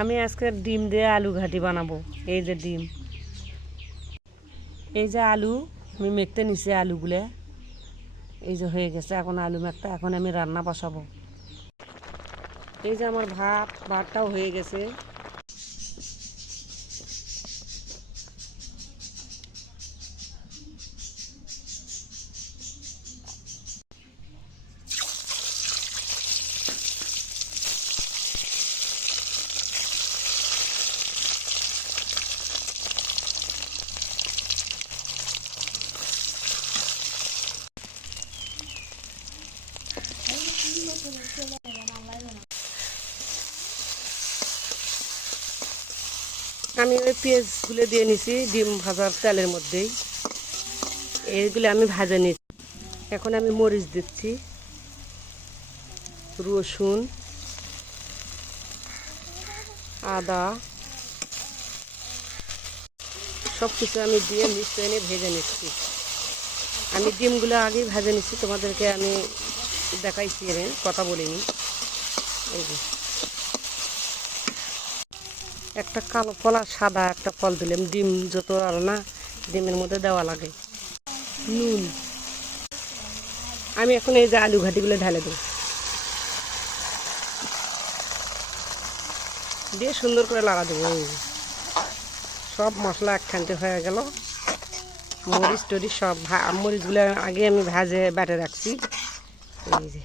আমি আজকে ডিম দিয়ে আলু ঘাটি বানাবো। এই যে ডিম, এই যে আলু আমি মেখতে নিছি, আলুগুলো এই যে হয়ে গেছে। এখন আলু মেখতে, এখন আমি রান্না বসাবো। এই যে আমার ভাতটাও হয়ে গেছে। আমি ওই পেঁয়াজগুলো দিয়ে নিছি ডিম ভাজার তেলের মধ্যেই, এইগুলো আমি ভাজা নিচ্ছি। এখন আমি মরিচ দিচ্ছি, রসুন, আদা, সব কিছু আমি দিয়ে মিশিয়ে এনে ভেজে নিচ্ছি। আমি ডিমগুলো আগেই ভেজে নিচ্ছি, তোমাদেরকে আমি দেখাইছি, কথা বলিনি। এই যে একটা কালো ফল আর সাদা একটা ফল দিলাম, ডিম যত আর না ডিমের মধ্যে দেওয়া লাগে। নুন, আমি এখন এই যে আলু ঘাটিগুলো ঢালে দেব, দিয়ে সুন্দর করে লাগা দেবো। সব মশলা একখানতে হয়ে গেল, মরিচ টরিচ সব মরিচগুলো আগে আমি ভেজে বেটে রাখছি। এই যে